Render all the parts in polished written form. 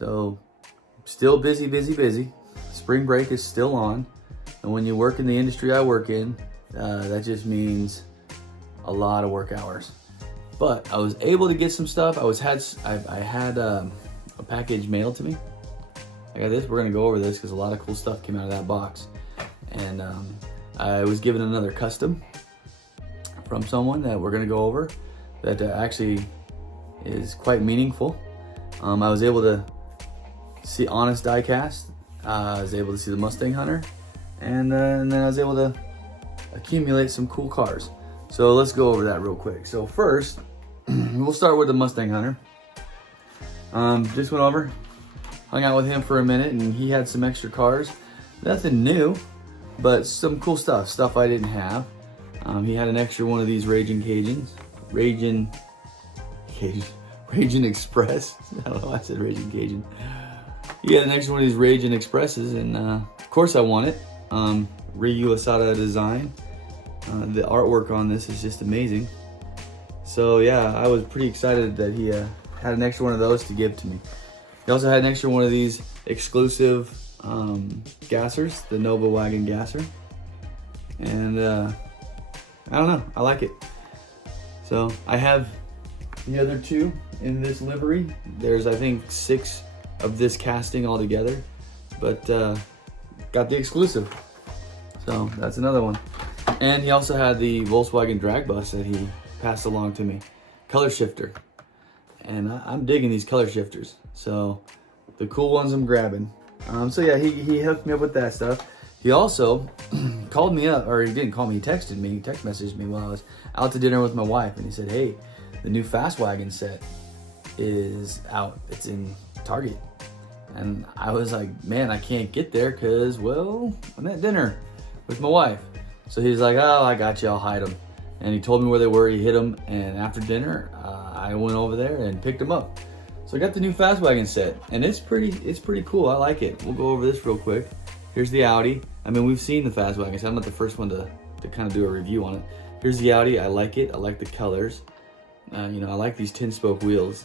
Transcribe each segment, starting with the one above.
So still busy, busy, busy. Spring break is still on. And when you work in the industry I work in, that just means a lot of work hours. But I was able to get some stuff. I had a package mailed to me. I got this. We're gonna go over this because a lot of cool stuff came out of that box. And I was given another custom from someone that we're gonna go over that actually is quite meaningful. I was able to see Honest Diecast. I was able to see the Mustang Hunter, and then I was able to accumulate some cool cars. So let's go over that real quick. So first, we'll start with the Mustang Hunter. Just went over, hung out with him for a minute, and he had some extra cars. Nothing new, but some cool stuff I didn't have. He had an extra one of these Raging Express. I don't know why I said Raging Cajun. He had an extra one of these Raging Expresses, and of course I want it. Ryu Asada design. The artwork on this is just amazing. So yeah, I was pretty excited that he had an extra one of those to give to me. He also had an extra one of these exclusive gassers, the Nova Wagon gasser. And I don't know, I like it. So I have the other two in this livery. There's, I think, 6 of this casting altogether, but got the exclusive. So that's another one. And he also had the Volkswagen drag bus that he passed along to me, color shifter. And I'm digging these color shifters. So the cool ones I'm grabbing. So yeah, he hooked me up with that stuff. He also called me up, or he didn't call me, he texted me, he text messaged me while I was out to dinner with my wife, and he said, hey, the new Fast Wagon set is out. It's in Target. And I was like, man, I can't get there because, well, I'm at dinner with my wife. So he's like, oh, I got you, I'll hide them. And he told me where they were, he hid them, and after dinner, I went over there and picked them up. So I got the new Fast Wagon set, and it's pretty cool, I like it. We'll go over this real quick. Here's the Audi. I mean, we've seen the Fast Wagon, so I'm not the first one to kind of do a review on it. Here's the Audi, I like it, I like the colors. I like these 10-spoke wheels,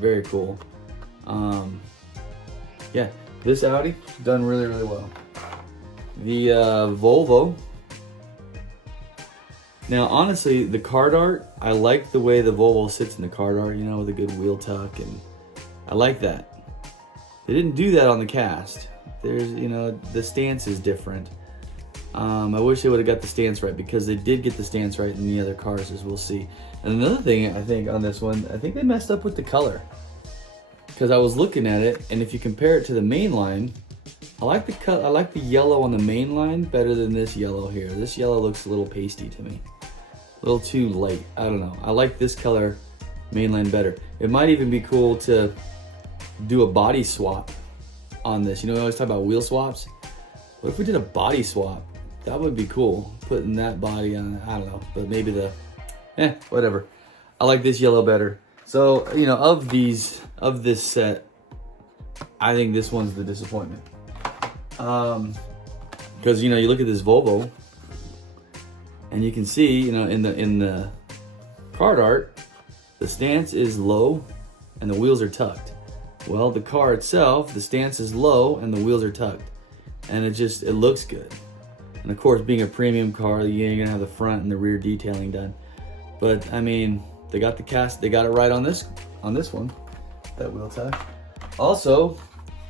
very cool. Yeah, this Audi, done really, really well. The Volvo. Now, honestly, the card art, I like the way the Volvo sits in the card art, with a good wheel tuck, and I like that. They didn't do that on the cast. There's, the stance is different. I wish they would have got the stance right, because they did get the stance right in the other cars, as we'll see. And another thing, I think, on this one, I think they messed up with the color. Because I was looking at it, and if you compare it to the main line, I like the yellow on the main line better than this yellow here. This yellow looks a little pasty to me. A little too light, I don't know. I like this color mainline better. It might even be cool to do a body swap on this. We always talk about wheel swaps. What if we did a body swap? That would be cool, putting that body on, I don't know, but maybe whatever. I like this yellow better. So, of this set, I think this one's the disappointment. Because, you look at this Volvo, and you can see, in the card art, the stance is low and the wheels are tucked. Well, the car itself, the stance is low and the wheels are tucked. And it looks good. And of course, being a premium car, you're gonna have the front and the rear detailing done. But I mean, they got it right on this one, that wheel tuck. Also,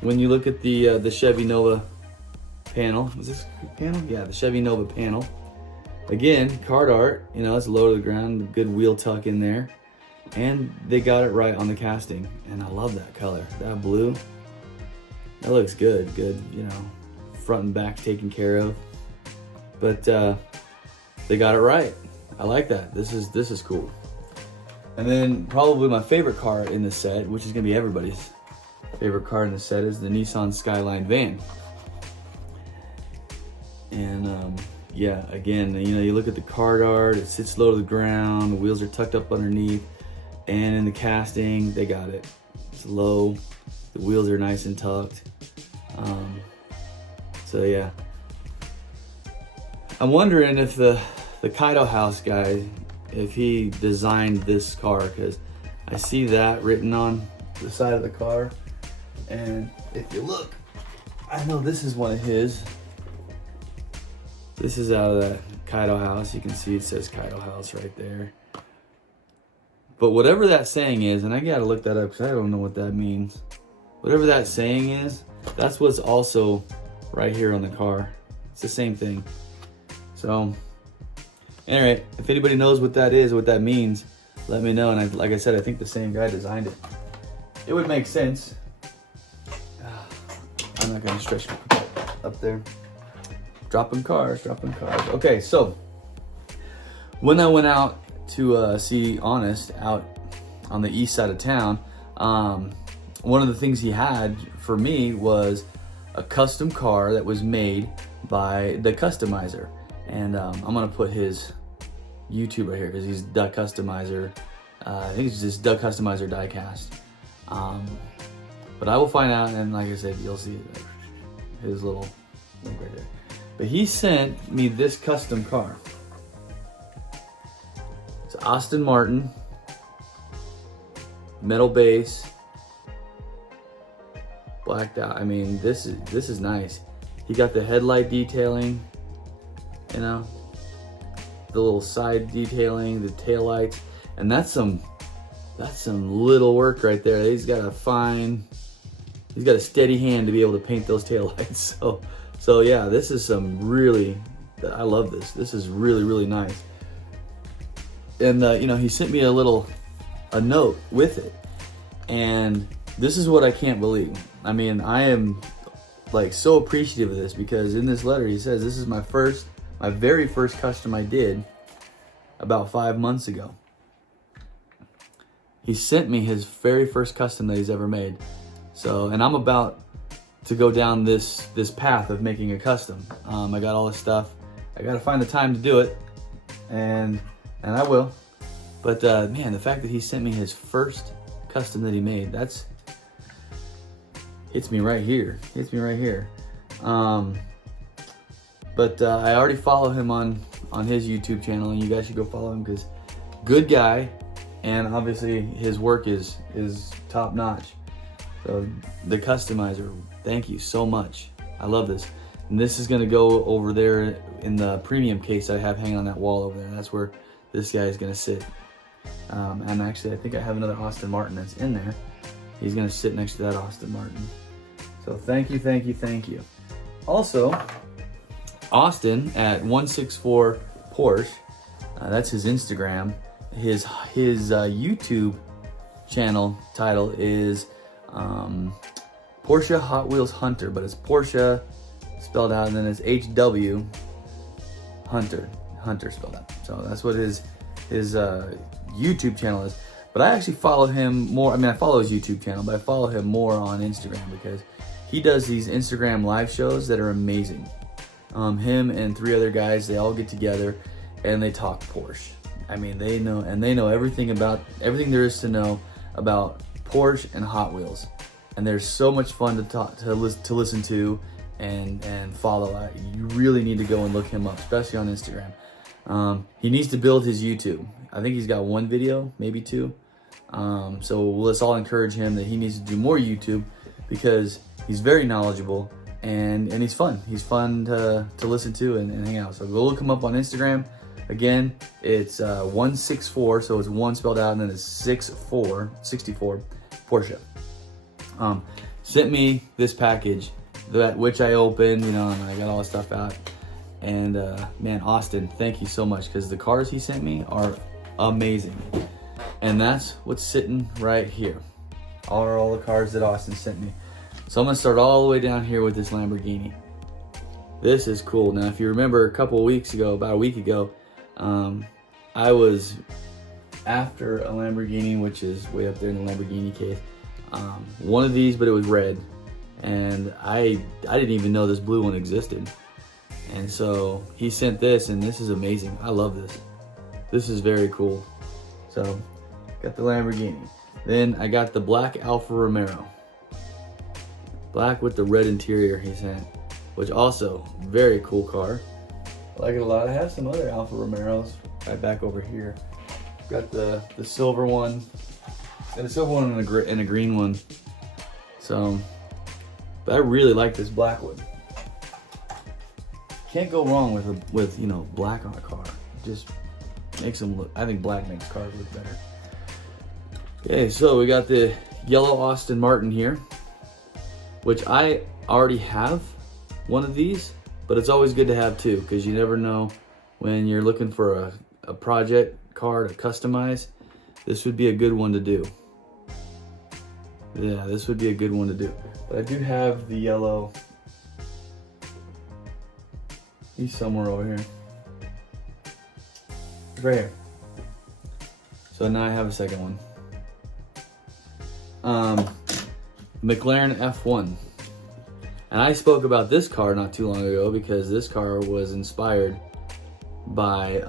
when you look at the Chevy Nova panel, was this panel? Yeah, the Chevy Nova panel. Again, card art, it's low to the ground, good wheel tuck in there. And they got it right on the casting. And I love that color, that blue. That looks good, front and back taken care of. But they got it right. I like that. This is cool. And then probably my favorite car in the set, which is gonna be everybody's favorite car in the set, is the Nissan Skyline van. And yeah, again, you look at the card art, it sits low to the ground, the wheels are tucked up underneath, and in the casting, they got it. It's low, the wheels are nice and tucked. So yeah. I'm wondering if the Kaido House guy, if he designed this car, because I see that written on the side of the car. And if you look, I know this is one of his. This is out of that Kaido house. You can see it says Kaido house right there. But whatever that saying is, and I gotta look that up because I don't know what that means. Whatever that saying is, that's what's also right here on the car. It's the same thing. So, anyway, if anybody knows what that is, what that means, let me know. And like I said, I think the same guy designed it. It would make sense. I'm not gonna stretch up there. Dropping cars. Okay, so when I went out to see Honest out on the east side of town, one of the things he had for me was a custom car that was made by the Customizer. And I'm gonna put his YouTube right here because he's the Customizer. I think it's just the Customizer Diecast. But I will find out, and like I said, you'll see his little link right there. But he sent me this custom car. It's Aston Martin, metal base, blacked out. I mean, this is nice. He got the headlight detailing, you know, the little side detailing, the taillights, and that's some little work right there. He's got a steady hand to be able to paint those taillights. So yeah, this is some really, I love this. This is really, really nice. And you know, he sent me a note with it. And this is what I can't believe. I mean, I am like so appreciative of this because in this letter he says, this is my very first custom I did about 5 months ago. He sent me his very first custom that he's ever made. So, and I'm about to go down this path of making a custom. I got all this stuff. I got to find the time to do it, and I will. But man, the fact that he sent me his first custom that he made, hits me right here. But I already follow him on his YouTube channel, and you guys should go follow him because good guy, and obviously his work is top notch. So the Customizer, thank you so much. I love this. And this is gonna go over there in the premium case I have hanging on that wall over there. That's where this guy is gonna sit. And actually, I think I have another Aston Martin that's in there. He's gonna sit next to that Aston Martin. So thank you. Also, Austin at 164 Porsche, that's his Instagram. His YouTube channel title is Porsche Hot Wheels Hunter, but it's Porsche spelled out, and then it's HW Hunter spelled out. So that's what his YouTube channel is. But I actually follow him more. I mean, I follow his YouTube channel, but I follow him more on Instagram because he does these Instagram live shows that are amazing. Him and 3 other guys, they all get together and they talk Porsche. I mean, they know everything there is to know about Porsche and Hot Wheels. And they're so much fun to listen to and follow. You really need to go and look him up, especially on Instagram. He needs to build his YouTube. I think he's got 1 video, maybe 2. So let's all encourage him that he needs to do more YouTube because he's very knowledgeable and he's fun. He's fun to listen to and hang out. So go look him up on Instagram. Again, it's 164, so it's 1 spelled out and then it's 64 Porsche. Sent me this package which I opened, you know, and I got all the stuff out. And man, Austin, thank you so much because the cars he sent me are amazing. And that's what's sitting right here. All the cars that Austin sent me. So I'm gonna start all the way down here with this Lamborghini. This is cool. Now, if you remember about a week ago, I was after a Lamborghini, which is way up there in the Lamborghini case. One of these, but it was red. And I didn't even know this blue one existed. And so he sent this, and this is amazing. I love this. This is very cool. So, got the Lamborghini. Then I got the black Alfa Romero. Black with the red interior he sent, which also, very cool car. I like it a lot. I have some other Alfa Romeros right back over here. Got the silver one, and a silver one and a green one. So But I really like this black one. Can't go wrong with you know, black on a car. It just makes them look, I think black makes cars look better. Okay, so we got the yellow Aston Martin here, which I already have one of these, but it's always good to have two, because you never know when you're looking for a project car to customize. This would be a good one to do. Yeah, this would be a good one to do. But I do have the yellow. He's somewhere over here. He's right here. So now I have a second one. McLaren F1. And I spoke about this car not too long ago because this car was inspired by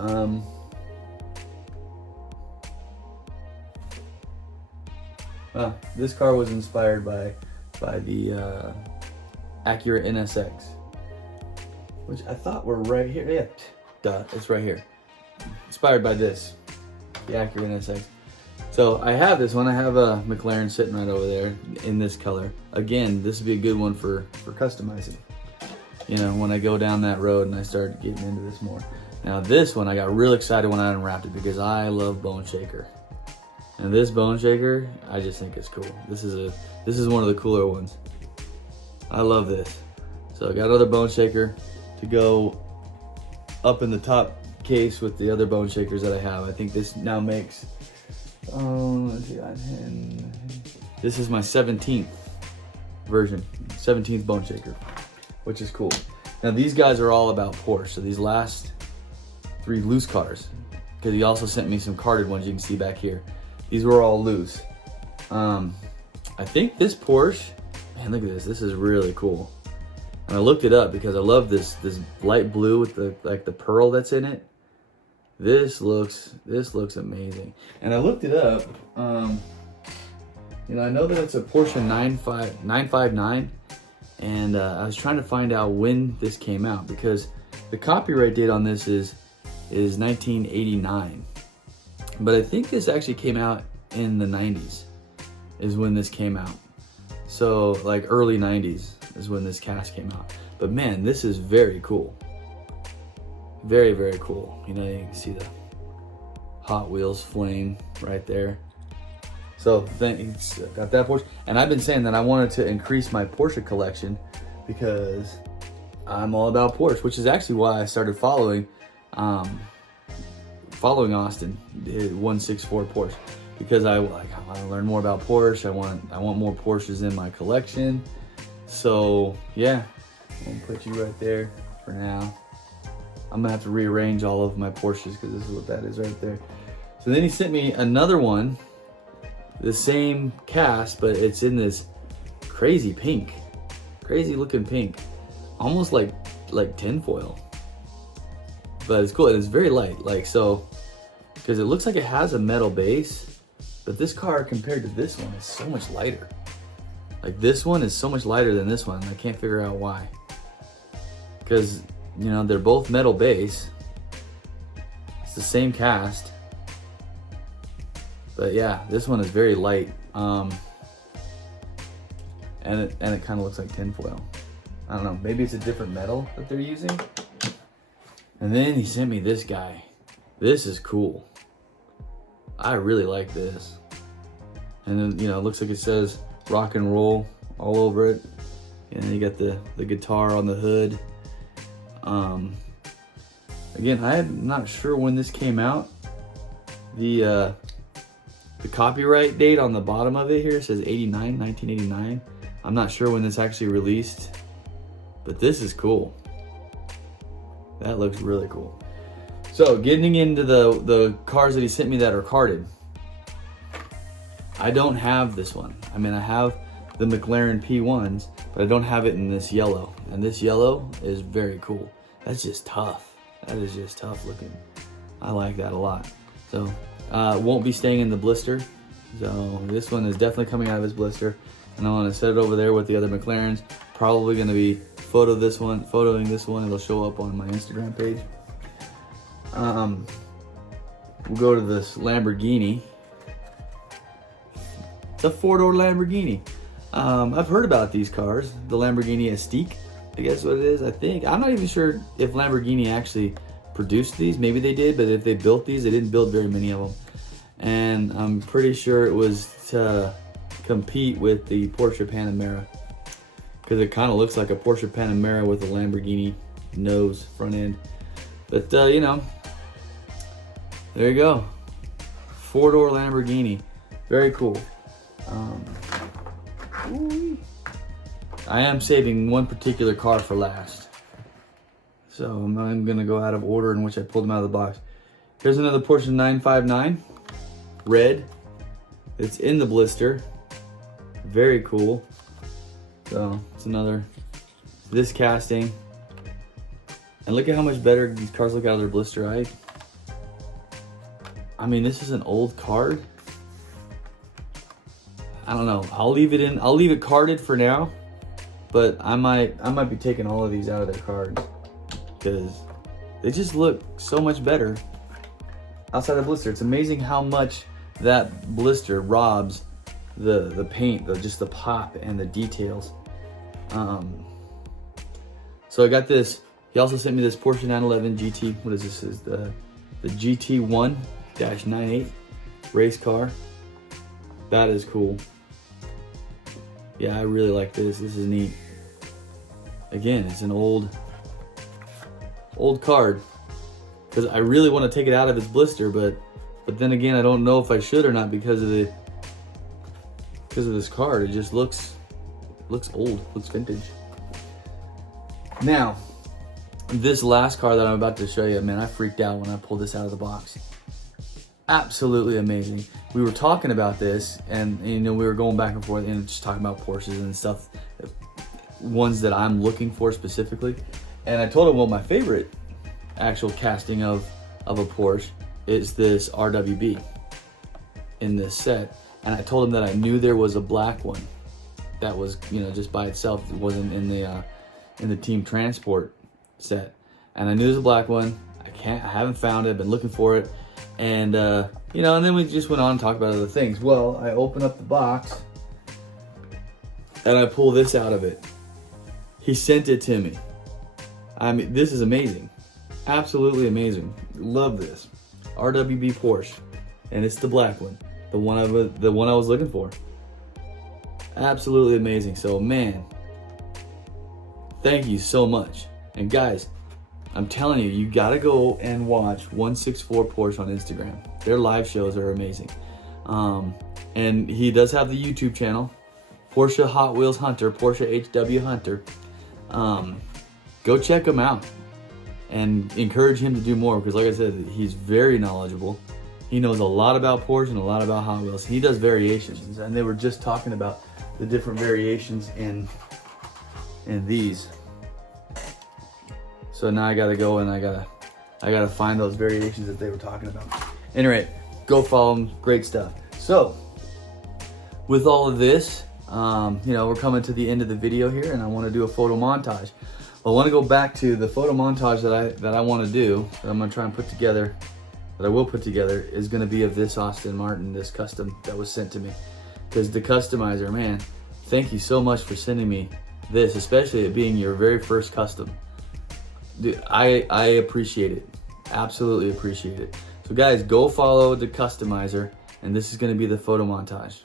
this car was inspired by the Acura NSX, which I thought were right here. Yeah, duh, it's right here. Inspired by this, the Acura NSX. So I have this one. I have a McLaren sitting right over there in this color. Again, this would be a good one for customizing. You know, when I go down that road and I start getting into this more. Now this one, I got real excited when I unwrapped it because I love Bone Shaker. And this Bone Shaker, I just think it's cool. This is one of the cooler ones. I love this. So I got another Bone Shaker to go up in the top case with the other Bone Shakers that I have. I think this now makes, let's see, this is my 17th version, 17th Bone Shaker, which is cool. Now these guys are all about Porsche. So these last 3 loose cars, because he also sent me some carded ones you can see back here. These were all loose. I think this Porsche, man, look at this. This is really cool. And I looked it up because I love this light blue with the pearl that's in it. This looks amazing. And I looked it up. You know, I know that it's a Porsche 959, and I was trying to find out when this came out because the copyright date on this is 1989. But I think this actually came out in the 90s is when this came out. So like early 90s is when this cast came out. But man, this is very cool. Very, very cool. You know, you can see the Hot Wheels flame right there. So then it's got that Porsche. And I've been saying that I wanted to increase my Porsche collection because I'm all about Porsche, which is actually why I started following Austin 164 Porsche, because I want to learn more about Porsche. I want more Porsches in my collection. So yeah, I'm gonna put you right there for now. I'm gonna have to rearrange all of my Porsches because this is what that is right there. So then he sent me another one, the same cast, but it's in this crazy pink, crazy looking pink, almost like tinfoil. But it's cool and it's very light, like so, because it looks like it has a metal base, but this car compared to this one is so much lighter. Like this one is so much lighter than this one. I can't figure out why. Because, you know, they're both metal base. It's the same cast. But yeah, this one is very light. And it kind of looks like tinfoil. I don't know, maybe it's a different metal that they're using. And then he sent me this guy. This is cool. I really like this. And then, you know, it looks like it says rock and roll all over it. And then you got the guitar on the hood. Again, I'm not sure when this came out. The copyright date on the bottom of it here says 1989. I'm not sure when this actually released, but this is cool. That looks really cool. So getting into the cars that he sent me that are carded. I don't have this one. I mean, I have the McLaren P1s, but I don't have it in this yellow. And this yellow is very cool. That's just tough. That is just tough looking. I like that a lot. So won't be staying in the blister. So this one is definitely coming out of his blister. And I want to set it over there with the other McLarens. Probably going to be photoing this one. It'll show up on my Instagram page. We'll go to this Lamborghini. It's a 4-door Lamborghini. I've heard about these cars, the Lamborghini Estique, I guess what it is, I think. I'm not even sure if Lamborghini actually produced these. Maybe they did, but if they built these, they didn't build very many of them. And I'm pretty sure it was to compete with the Porsche Panamera, because it kind of looks like a Porsche Panamera with a Lamborghini nose, front end. But, you know, there you go. 4-door Lamborghini. Very cool. I am saving one particular car for last. So I'm gonna go out of order in which I pulled them out of the box. Here's another Porsche 959, red. It's in the blister. Very cool. So it's another, this casting. And look at how much better these cars look out of their blister. I mean, this is an old card. I don't know. I'll leave it carded for now, but I might be taking all of these out of their cards because they just look so much better outside the blister. It's amazing how much that blister robs the paint, just the pop and the details. So I got this. He also sent me this Porsche 911 GT. What is this? Is the GT1-98 race car. That is cool. Yeah, I really like this. This is neat. Again, it's an old card, because I really want to take it out of its blister, but then again, I don't know if I should or not because of this card. It just looks old, looks vintage. Now, this last car that I'm about to show you, man, I freaked out when I pulled this out of the box. Absolutely amazing. We were talking about this, and you know, we were going back and forth and just talking about Porsches and stuff, ones that I'm looking for specifically. And I told him, well, my favorite actual casting of a Porsche is this RWB in this set. And I told him that I knew there was a black one that was, you know, just by itself. It wasn't in the Team Transport set. And I knew there's a black one. I haven't found it. I've been looking for it. And, you know, and then we just went on and talked about other things. Well, I open up the box and I pull this out of it. He sent it to me. I mean, this is amazing. Absolutely amazing. Love this. RWB Porsche. And it's the black one. The one I was looking for. Absolutely amazing. So, man, thank you so much. And guys, I'm telling you, you gotta go and watch 164 Porsche on Instagram. Their live shows are amazing. And he does have the YouTube channel, Porsche Hot Wheels Hunter, Porsche HW Hunter. Go check him out and encourage him to do more, because like I said, he's very knowledgeable. He knows a lot about Porsche and a lot about Hot Wheels. He does variations, and they were just talking about the different variations in these. So now I gotta go and I gotta find those variations that they were talking about. Anyway, go follow them, great stuff. So, with all of this, you know, we're coming to the end of the video here, and I wanna do a photo montage. Well, I wanna go back to the photo montage that I wanna do, that I'm gonna try and put together, that I will put together, is gonna be of this Aston Martin, this custom that was sent to me. Because the customizer, man, thank you so much for sending me this, especially it being your very first custom. Dude, I appreciate it. Absolutely appreciate it. So guys, go follow the customizer, and this is gonna be the photo montage.